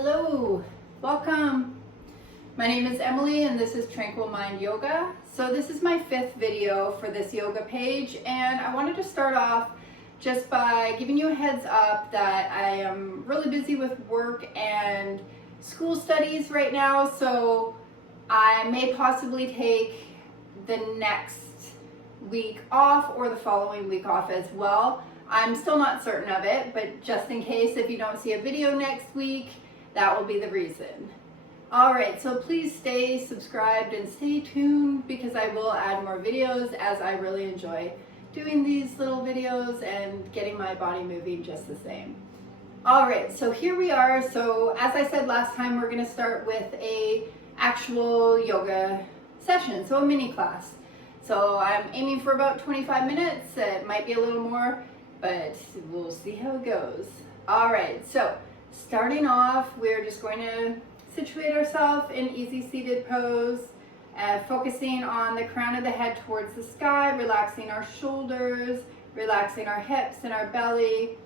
Hello, welcome. My name is Emily and this is Tranquil Mind Yoga. So this is my 5th video for this yoga page, and I wanted to start off just by giving you a heads up that I am really busy with work and school studies right now, so I may possibly take the next week off or the following week off as well. I'm still not certain of it, but just in case, if you don't see a video next week, that will be the reason. All right, so please stay subscribed and stay tuned because I will add more videos, as I really enjoy doing these little videos and getting my body moving just the same. All right, so here we are. So as I said last time, we're gonna start with a actual yoga session, so a mini class. So I'm aiming for about 25 minutes. It might be a little more, but we'll see how it goes. All right, so starting off, we're just going to situate ourselves in easy seated pose, focusing on the crown of the head towards the sky, relaxing our shoulders, relaxing our hips and our belly.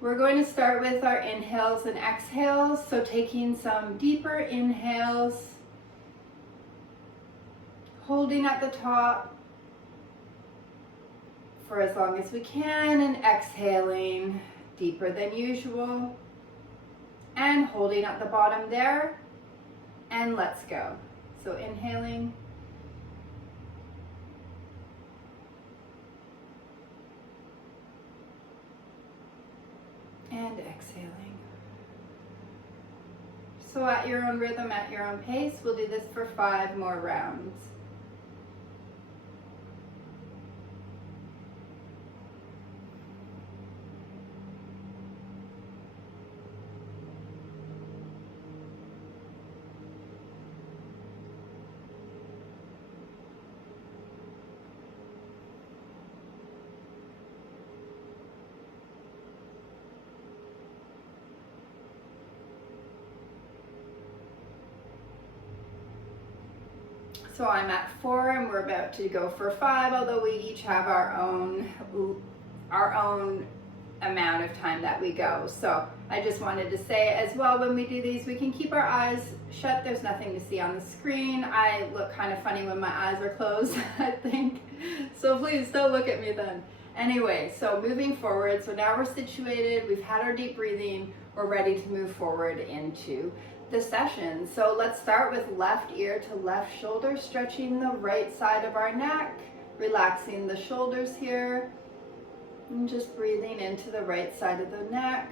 We're going to start with our inhales and exhales, so taking some deeper inhales, holding at the top for as long as we can, and exhaling deeper than usual, and holding at the bottom there, and let's go. So inhaling, and exhaling. So at your own rhythm, at your own pace, we'll do this for 5 more rounds. So I'm at 4 and we're about to go for 5, although we each have our own amount of time that we go. So I just wanted to say as well, when we do these, we can keep our eyes shut. There's nothing to see on the screen. I look kind of funny when my eyes are closed, I think. So please don't look at me then. Anyway, so moving forward, so now we're situated, we've had our deep breathing, we're ready to move forward into the session. So let's start with left ear to left shoulder, stretching the right side of our neck, relaxing the shoulders here, and just breathing into the right side of the neck.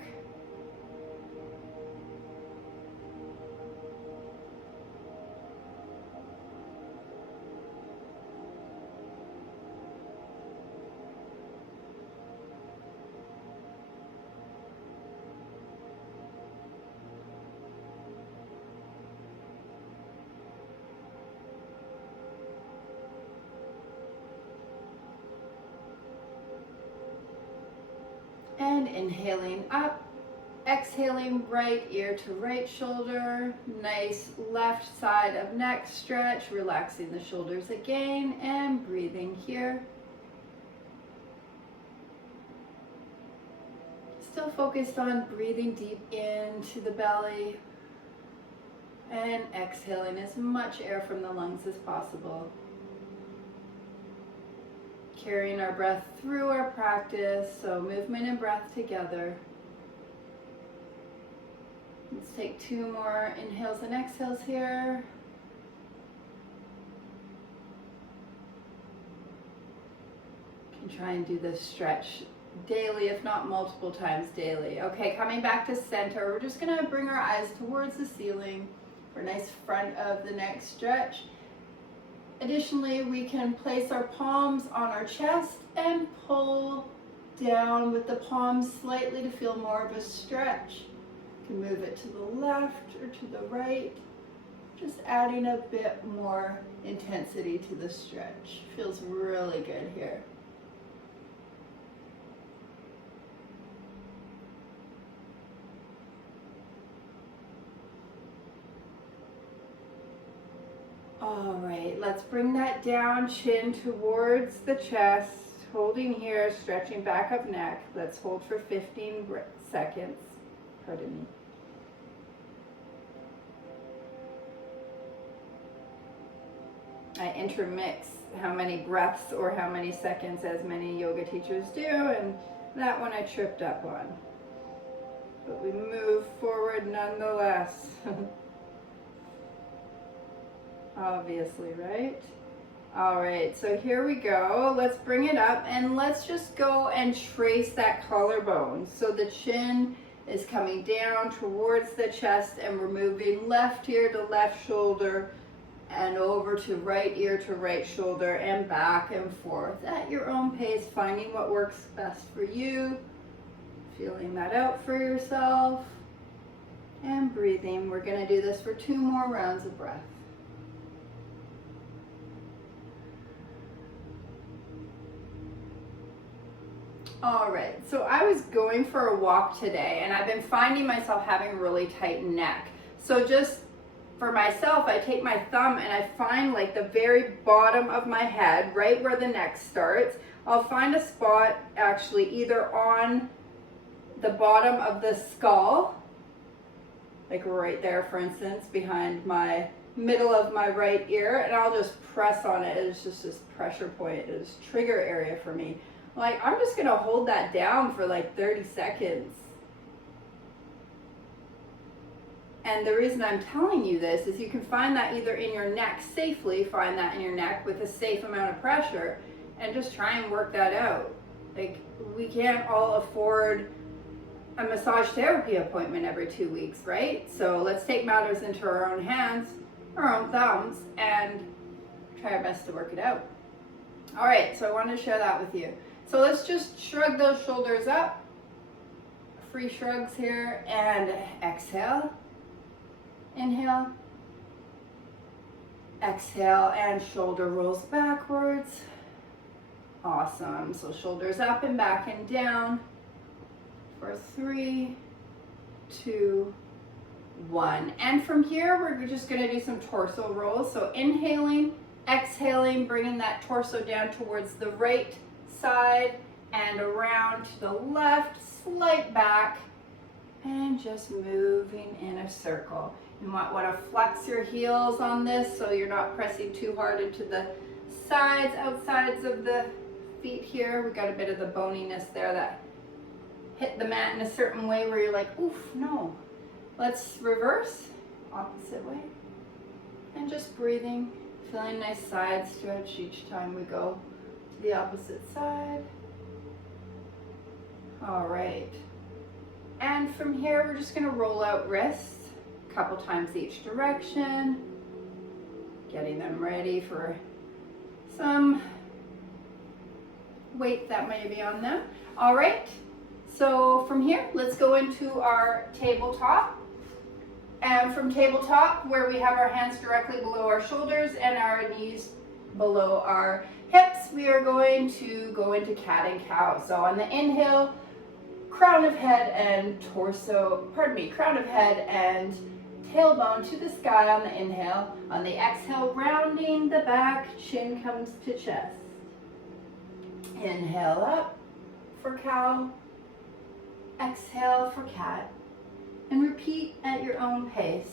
And inhaling up, exhaling right ear to right shoulder, nice left side of neck stretch, relaxing the shoulders again, and breathing here. Still focused on breathing deep into the belly and exhaling as much air from the lungs as possible. Carrying our breath through our practice, so movement and breath together. Let's take 2 more inhales and exhales here. You can try and do this stretch daily, if not multiple times daily. Okay, coming back to center, we're just gonna bring our eyes towards the ceiling for a nice front of the neck stretch. Additionally, we can place our palms on our chest and pull down with the palms slightly to feel more of a stretch. You can move it to the left or to the right, just adding a bit more intensity to the stretch. Feels really good here. All right, let's bring that down, chin towards the chest, holding here, stretching back of neck. Let's hold for 15 seconds. Pardon me. I intermix how many breaths or how many seconds, as many yoga teachers do, and that one I tripped up on. But we move forward nonetheless. Obviously, right? All right, so here we go. Let's bring it up and let's just go and trace that collarbone. So the chin is coming down towards the chest, and we're moving left ear to left shoulder and over to right ear to right shoulder and back and forth at your own pace, finding what works best for you, feeling that out for yourself, and breathing. We're going to do this for 2 more rounds of breath. All right, so I was going for a walk today and I've been finding myself having a really tight neck. So just for myself, I take my thumb and I find like the very bottom of my head, right where the neck starts. I'll find a spot actually either on the bottom of the skull, like right there, for instance, behind my middle of my right ear, and I'll just press on it. It's just this pressure point, it's trigger area for me. Like, I'm just gonna hold that down for like 30 seconds. And the reason I'm telling you this is you can find that either in your neck safely, find that in your neck with a safe amount of pressure, and just try and work that out. Like, we can't all afford a massage therapy appointment every 2 weeks, right? So let's take matters into our own hands, our own thumbs, and try our best to work it out. All right, so I wanted to share that with you. So let's just shrug those shoulders up. Free shrugs here, and exhale. Inhale. Exhale, and shoulder rolls backwards. Awesome. So shoulders up and back and down for 3, 2, 1. And from here, we're just going to do some torso rolls. So inhaling, exhaling, bringing that torso down towards the right side and around to the left, slight back, and just moving in a circle. You might want to flex your heels on this so you're not pressing too hard into the sides, outsides of the feet here. We've got a bit of the boniness there that hit the mat in a certain way where you're like, oof, no. Let's reverse, opposite way. And just breathing, feeling nice side stretch each time we go to the opposite side. All right. And from here, we're just gonna roll out wrists a couple times each direction, getting them ready for some weight that may be on them. All right, so from here, let's go into our tabletop. And from tabletop, where we have our hands directly below our shoulders and our knees below our hips, we are going to go into cat and cow. So on the inhale, crown of head and tailbone to the sky on the inhale. On the exhale, rounding the back, chin comes to chest. Inhale up for cow, exhale for cat, and repeat at your own pace.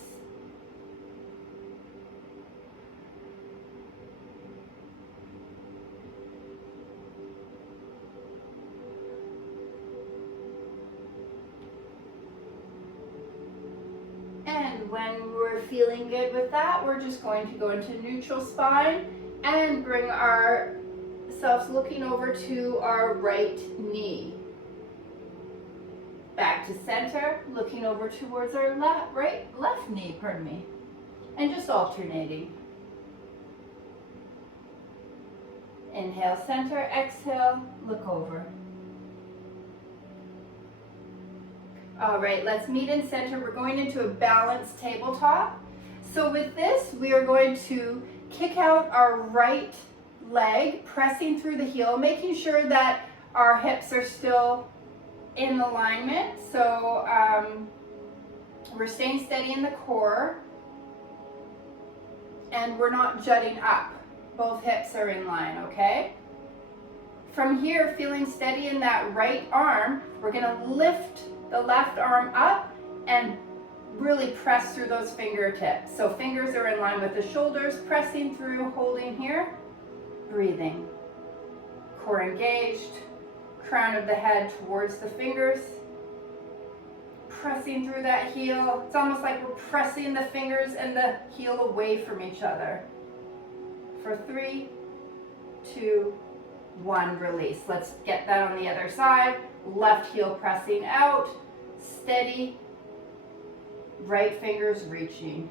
And when we're feeling good with that, we're just going to go into neutral spine and bring ourselves looking over to our right knee. Back to center, looking over towards our left knee, and just alternating. Inhale, center, exhale, look over. All right, let's meet in center. We're going into a balanced tabletop. So with this, we are going to kick out our right leg, pressing through the heel, making sure that our hips are still in alignment. So we're staying steady in the core, and we're not jutting up. Both hips are in line, okay? From here, feeling steady in that right arm, we're gonna lift the left arm up and really press through those fingertips. So fingers are in line with the shoulders, pressing through, holding here, breathing. Core engaged, crown of the head towards the fingers, pressing through that heel. It's almost like we're pressing the fingers and the heel away from each other. For 3, 2, 1, release. Let's get that on the other side. Left heel pressing out, steady, right fingers reaching.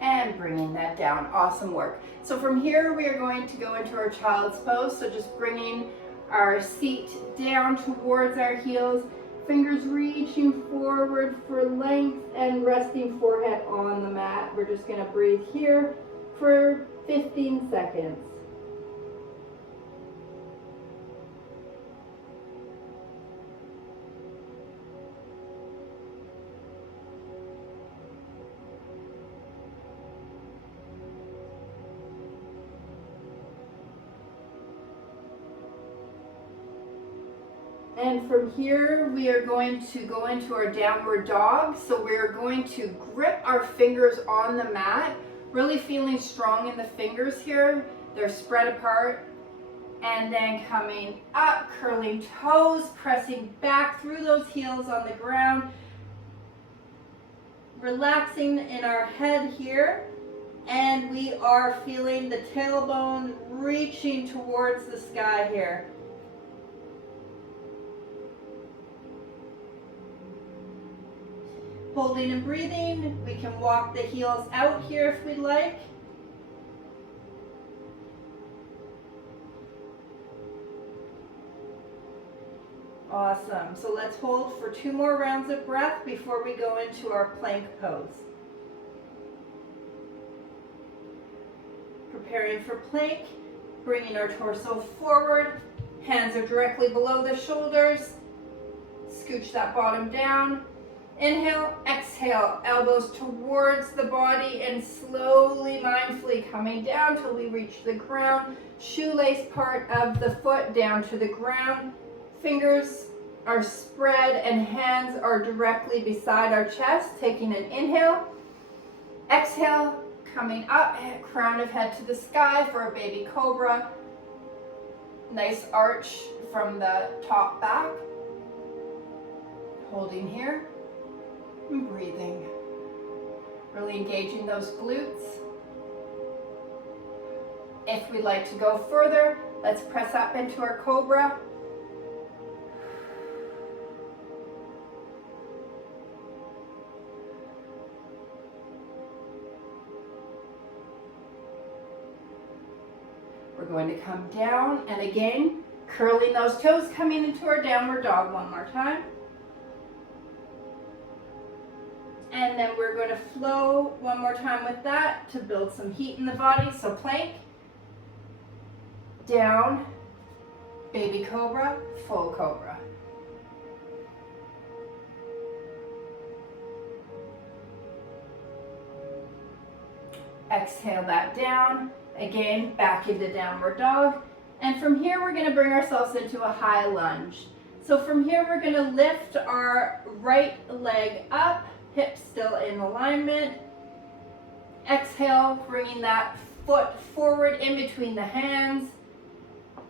And bringing that down. Awesome work. So from here we are going to go into our child's pose. So just bringing our seat down towards our heels, fingers reaching forward for length and resting forehead on the mat. We're just going to breathe here for 15 seconds. And from here, we are going to go into our downward dog. So we're going to grip our fingers on the mat, really feeling strong in the fingers here. They're spread apart. And then coming up, curling toes, pressing back through those heels on the ground. Relaxing in our head here. And we are feeling the tailbone reaching towards the sky here. Holding and breathing, we can walk the heels out here if we'd like. Awesome. So let's hold for 2 more rounds of breath before we go into our plank pose. Preparing for plank, bringing our torso forward, hands are directly below the shoulders. Scooch that bottom down. Inhale, exhale, elbows towards the body and slowly, mindfully coming down till we reach the ground. Shoelace part of the foot down to the ground. Fingers are spread and hands are directly beside our chest. Taking an inhale. Exhale, coming up, crown of head to the sky for a baby cobra. Nice arch from the top back. Holding here. And breathing, really engaging those glutes. If we'd like to go further, let's press up into our cobra. We're going to come down and again, curling those toes, coming into our downward dog one more time. And then we're going to flow one more time with that to build some heat in the body. So plank, down, baby cobra, full cobra. Exhale that down. Again, back into downward dog. And from here, we're going to bring ourselves into a high lunge. So from here, we're going to lift our right leg up. Hips still in alignment. Exhale, bringing that foot forward in between the hands.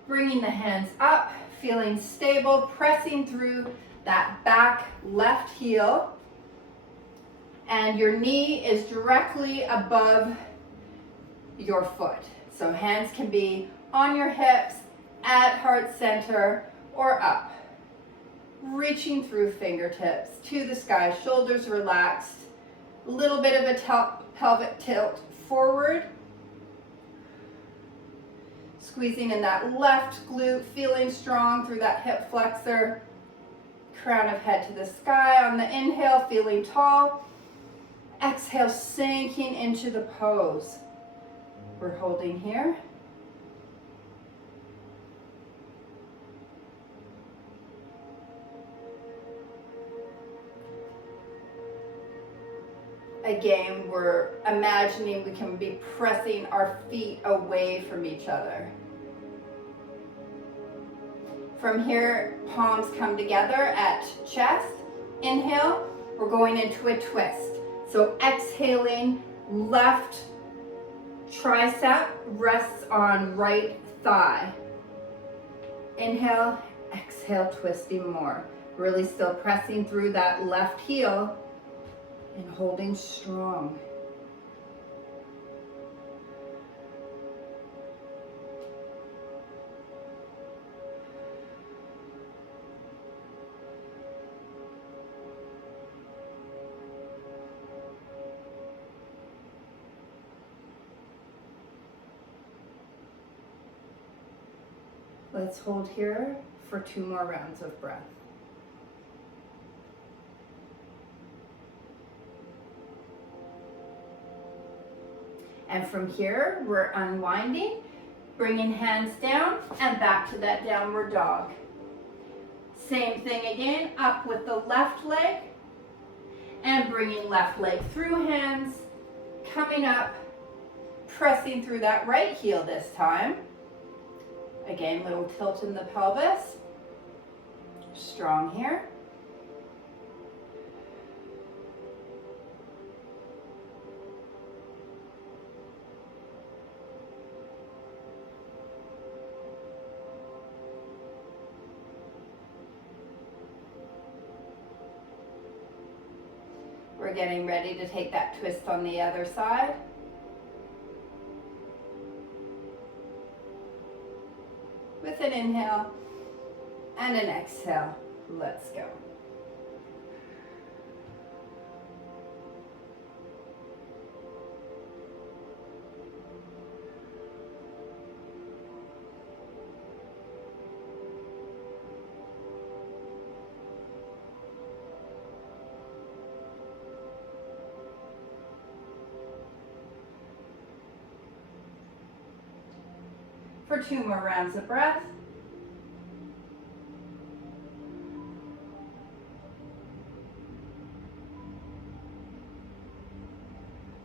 Bringing the hands up, feeling stable, pressing through that back left heel. And your knee is directly above your foot. So hands can be on your hips, at heart center, or up. Reaching through fingertips to the sky, shoulders relaxed, a little bit of a pelvic tilt forward. Squeezing in that left glute, feeling strong through that hip flexor. Crown of head to the sky on the inhale, feeling tall. Exhale, sinking into the pose. We're holding here. Again, we're imagining we can be pressing our feet away from each other. From here, palms come together at chest. Inhale, we're going into a twist. So exhaling, left tricep rests on right thigh. Inhale, exhale, twisting more. Really still pressing through that left heel and holding strong. Let's hold here for 2 more rounds of breath. And from here, we're unwinding, bringing hands down and back to that downward dog. Same thing again, up with the left leg and bringing left leg through hands, coming up, pressing through that right heel this time. Again, little tilt in the pelvis. Strong here. We're getting ready to take that twist on the other side. With an inhale and an exhale, let's go. For 2 more rounds of breath.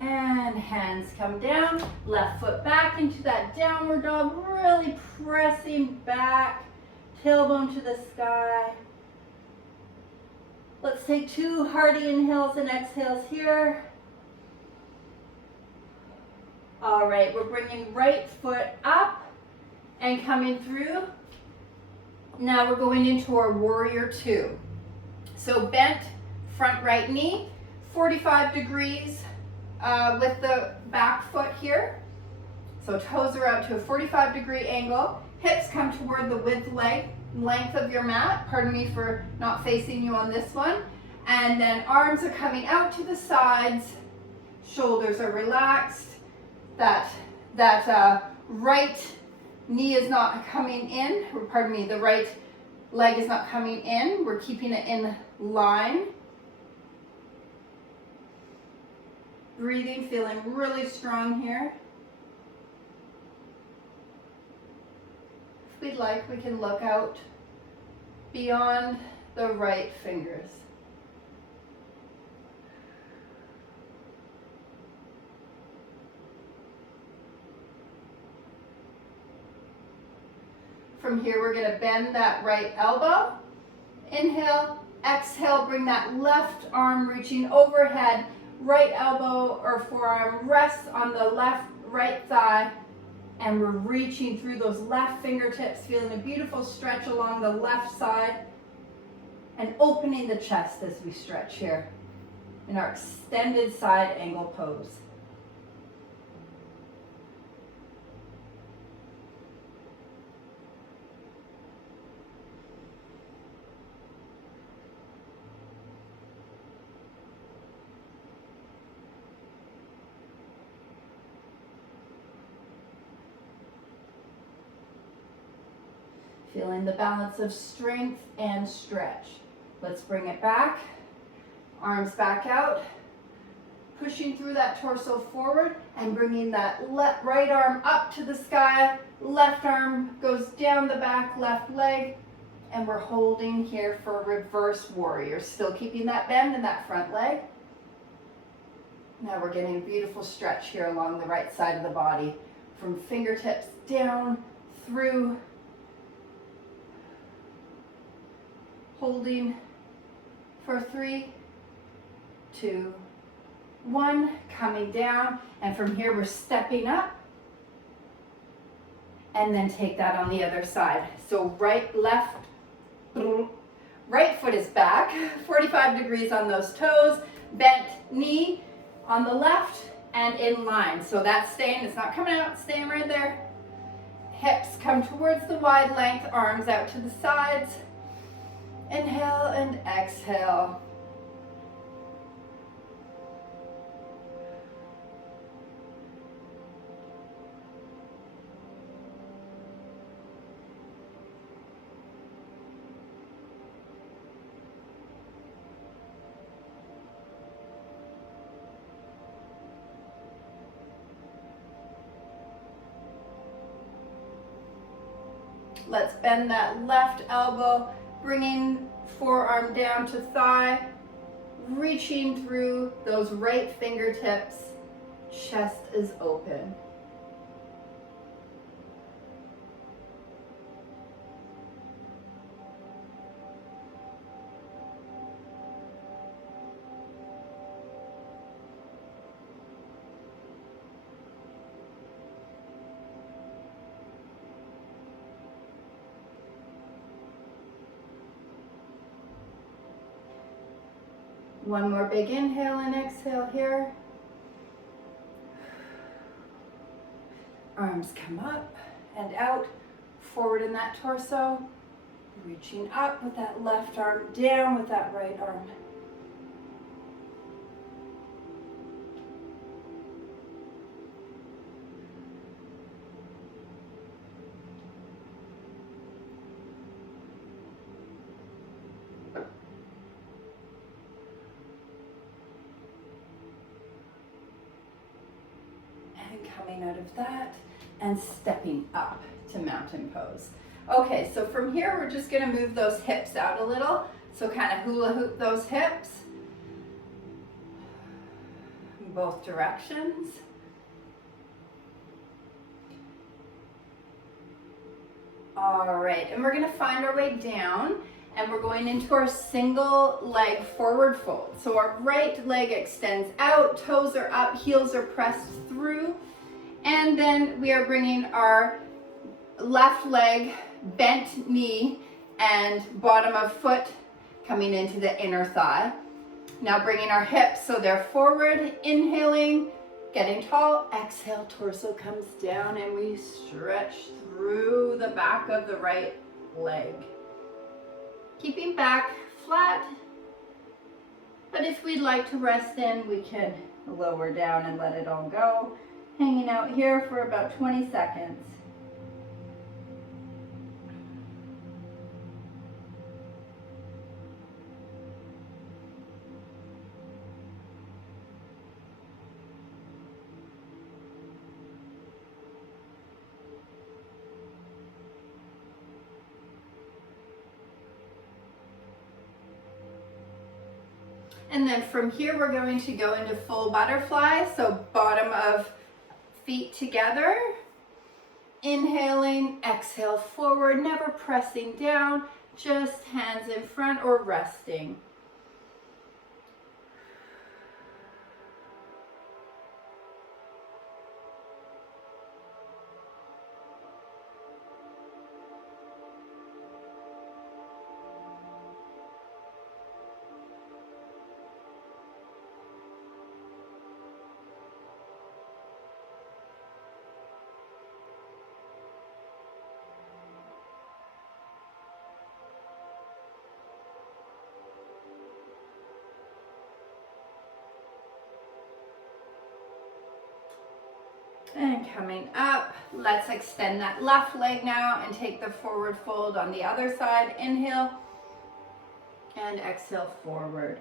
And hands come down, left foot back into that downward dog, really pressing back, tailbone to the sky. Let's take 2 hearty inhales and exhales here. All right, we're bringing right foot up and coming through. Now we're going into our warrior 2. So bent front right knee, 45 degrees with the back foot here. So toes are out to a 45-degree angle. Hips come toward the length of your mat. Pardon me for not facing you on this one. And then arms are coming out to the sides. Shoulders are relaxed. That right knee is not coming in, or pardon me, the right leg is not coming in. We're keeping it in line. Breathing, feeling really strong here. If we'd like, we can look out beyond the right fingers. From here, we're going to bend that right elbow. Inhale, exhale, bring that left arm reaching overhead. Right elbow or forearm rests on the right thigh. And we're reaching through those left fingertips, feeling a beautiful stretch along the left side. And opening the chest as we stretch here in our extended side angle pose. Feeling the balance of strength and stretch. Let's bring it back. Arms back out. Pushing through that torso forward and bringing that right arm up to the sky. Left arm goes down the back, left leg. And we're holding here for reverse warrior. Still keeping that bend in that front leg. Now we're getting a beautiful stretch here along the right side of the body, from fingertips down through, holding for 3, 2, 1, coming down, and from here we're stepping up, and then take that on the other side. So right, left, right foot is back, 45 degrees on those toes, bent knee on the left, and in line. So that's staying, it's not coming out, it's staying right there. Hips come towards the wide length, arms out to the sides. Inhale and exhale. Let's bend that left elbow, bringing forearm down to thigh, reaching through those right fingertips, chest is open. One more big inhale and exhale here. Arms come up and out, forward in that torso. Reaching up with that left arm, down with that right arm. Coming out of that and stepping up to mountain pose. Okay, so from here we're just going to move those hips out a little. So kind of hula hoop those hips in both directions. All right, and we're going to find our way down, and we're going into our single leg forward fold. So our right leg extends out, toes are up, heels are pressed through. And then we are bringing our left leg, bent knee, and bottom of foot coming into the inner thigh. Now bringing our hips so they're forward, inhaling, getting tall, exhale, torso comes down, and we stretch through the back of the right leg. Keeping back flat, but if we'd like to rest in, we can lower down and let it all go. Hanging out here for about 20 seconds. And then from here, we're going to go into full butterfly. So bottom of feet together, inhaling, exhale forward, never pressing down, just hands in front or resting. And coming up, let's extend that left leg now and take the forward fold on the other side. Inhale and exhale forward.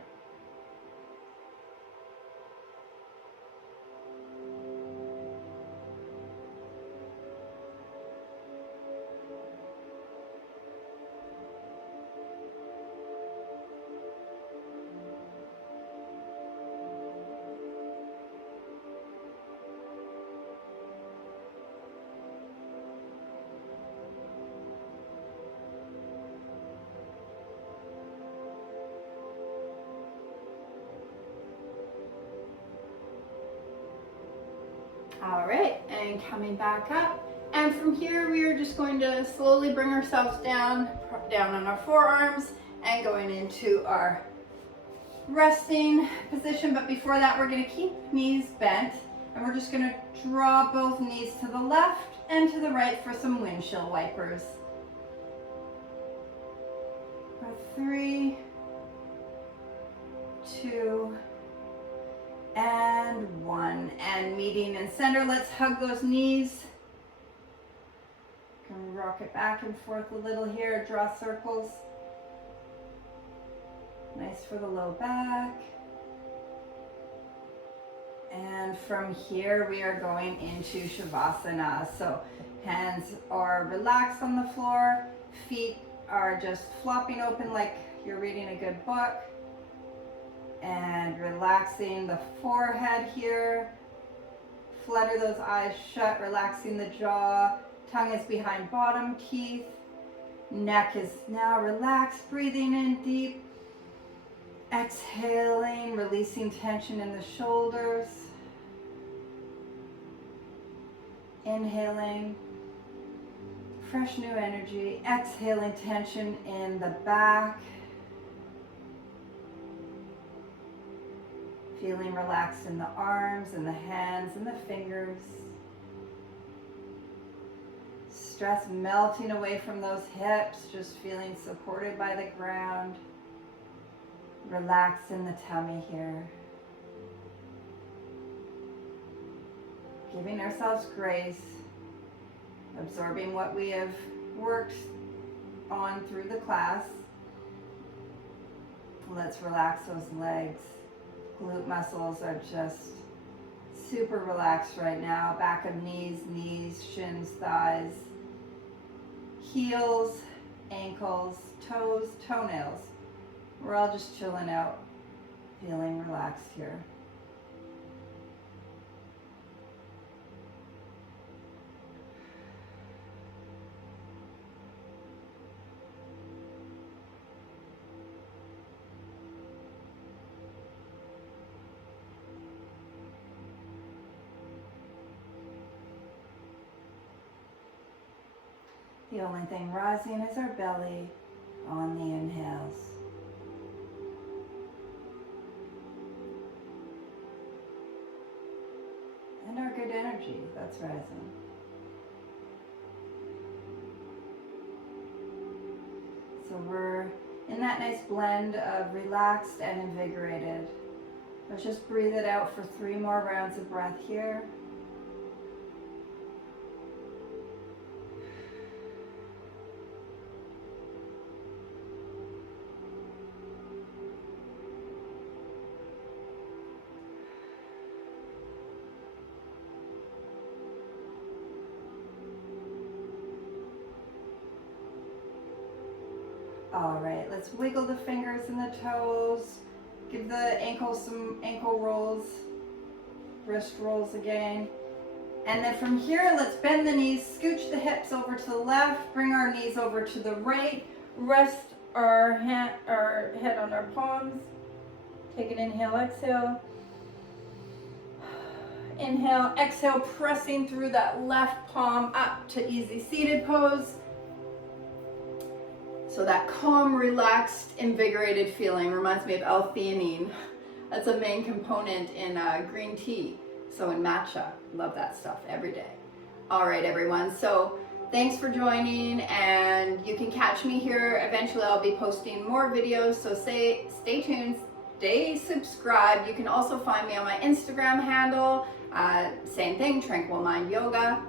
All right, and coming back up. And from here, we are just going to slowly bring ourselves down on our forearms and going into our resting position. But before that, we're going to keep knees bent, and we're just going to draw both knees to the left and to the right for some windshield wipers. 3, 2, and 1. And meeting in center, let's hug those knees. You can rock it back and forth a little here, draw circles. Nice for the low back. And from here, we are going into Shavasana. So hands are relaxed on the floor, feet are just flopping open like you're reading a good book. And relaxing the forehead here. Flutter those eyes shut, relaxing the jaw. Tongue is behind bottom teeth. Neck is now relaxed, breathing in deep. Exhaling, releasing tension in the shoulders. Inhaling, fresh new energy. Exhaling, tension in the back. Feeling relaxed in the arms and the hands and the fingers. Stress melting away from those hips, just feeling supported by the ground. Relax in the tummy here. Giving ourselves grace, absorbing what we have worked on through the class. Let's relax those legs. Glute muscles are just super relaxed right now. Back of knees, shins, thighs, heels, ankles, toes, toenails. We're all just chilling out, feeling relaxed here. The only thing rising is our belly on the inhales. And our good energy that's rising. So we're in that nice blend of relaxed and invigorated. Let's just breathe it out for 3 more rounds of breath here. All right, let's wiggle the fingers and the toes. Give the ankles some ankle rolls, wrist rolls again. And then from here, let's bend the knees, scooch the hips over to the left, bring our knees over to the right, rest our head on our palms. Take an inhale, exhale. Inhale, exhale, pressing through that left palm up to easy seated pose. So that calm, relaxed, invigorated feeling reminds me of L-theanine. That's a main component in green tea. So in matcha, love that stuff every day. All right, everyone. So thanks for joining, and you can catch me here. Eventually, I'll be posting more videos. So stay tuned, stay subscribed. You can also find me on my Instagram handle. Same thing, Tranquil Mind Yoga.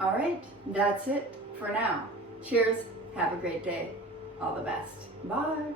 All right, that's it for now. Cheers. Have a great day. All the best. Bye.